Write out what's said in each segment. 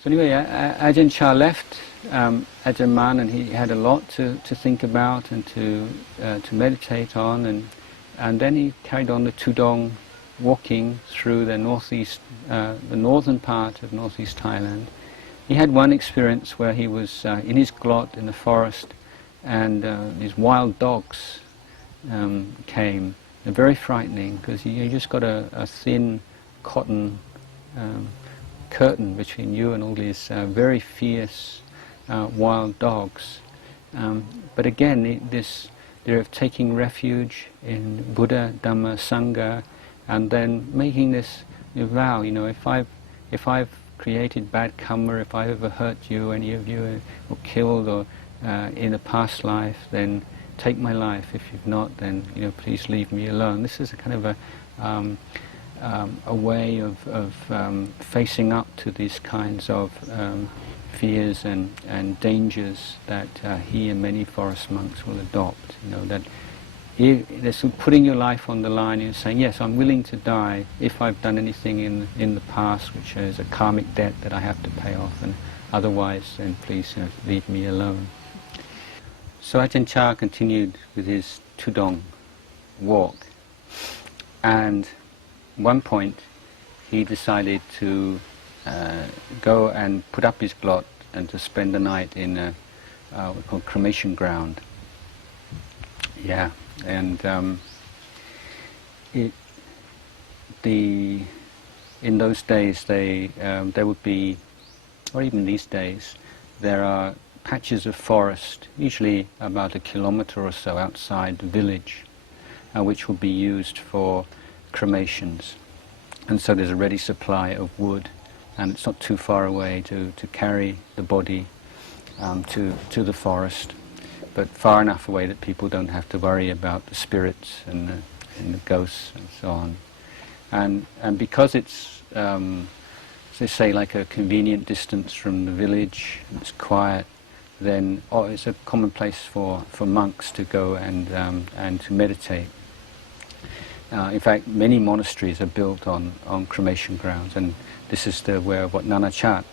So anyway, Ajahn Chah left Ajahn Mun, and he had a lot to think about and to meditate on, and then he carried on the Tudong, walking through the northern part of northeast Thailand. He had one experience where he was in his glot in the forest, and these wild dogs came. They're very frightening, because you just got a thin cotton curtain between you and all these very fierce wild dogs. But again, they're taking refuge in Buddha, Dhamma, Sangha, and then making this vow. If I've created bad karma, if I've ever hurt you, any of you, or killed, or in a past life, then take my life. If you've not, then please leave me alone. This is a kind of a way of facing up to these kinds of fears and dangers that he and many forest monks will adopt. That they're sort of putting your life on the line and saying, yes, I'm willing to die if I've done anything in the past which is a karmic debt that I have to pay off, and otherwise then please leave me alone. So Ajahn Chah continued with his Tudong walk, and at one point he decided to go and put up his glot and to spend the night in what we call cremation ground. Yeah, and in those days there would be, or even these days, there are patches of forest, usually about 1 kilometer or so outside the village, which will be used for cremations. And so there's a ready supply of wood, and it's not too far away to carry the body to the forest, but far enough away that people don't have to worry about the spirits and the ghosts and so on. And because it's, as they say, like a convenient distance from the village, and it's quiet, then it's a common place for monks to go and to meditate. In fact, many monasteries are built on cremation grounds, and this is where Wat Nanachat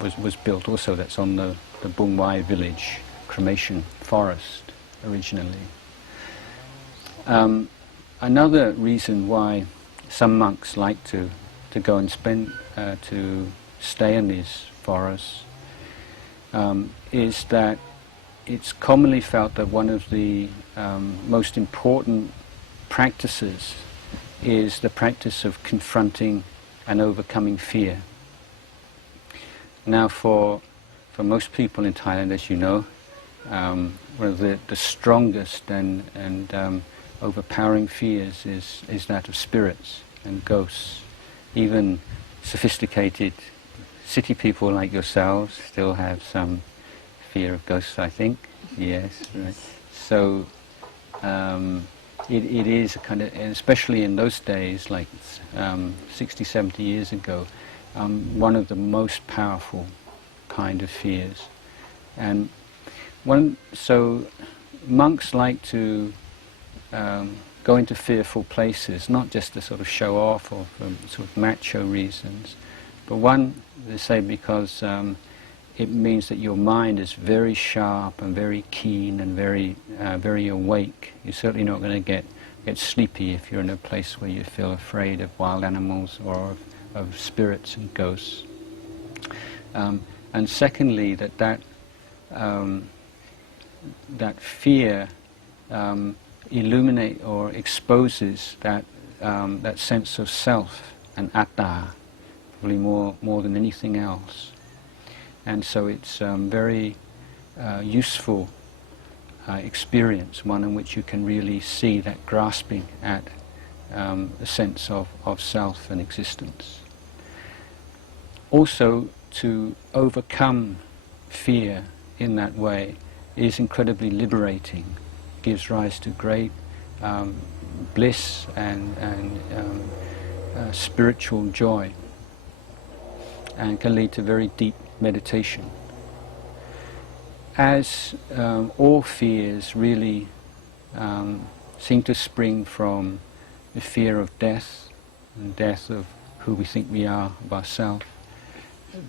was built also. That's on the Bung Wai village cremation forest originally. Another reason why some monks like to go and to stay in these forests is that it's commonly felt that one of the most important practices is the practice of confronting and overcoming fear. Now, for most people in Thailand, as you know, one of the strongest and overpowering fears is that of spirits and ghosts. Even sophisticated city people like yourselves still have some fear of ghosts, I think. Yes, right. So it is a kind of, and especially in those days, like 60, 70 years ago, one of the most powerful kind of fears. And so monks like to go into fearful places, not just to sort of show off or for sort of macho reasons, but one, they say, because it means that your mind is very sharp and very keen and very awake. You're certainly not going to get sleepy if you're in a place where you feel afraid of wild animals or of spirits and ghosts. And secondly, that fear illuminate or exposes that sense of self and atta, probably more than anything else. And so it's very useful experience, one in which you can really see that grasping at the sense of self and existence. Also, to overcome fear in that way is incredibly liberating, gives rise to great bliss and spiritual joy, and can lead to very deep meditation. As all fears really seem to spring from the fear of death, and death of who we think we are, of ourselves,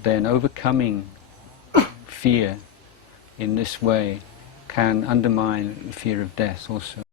then overcoming fear in this way can undermine fear of death also.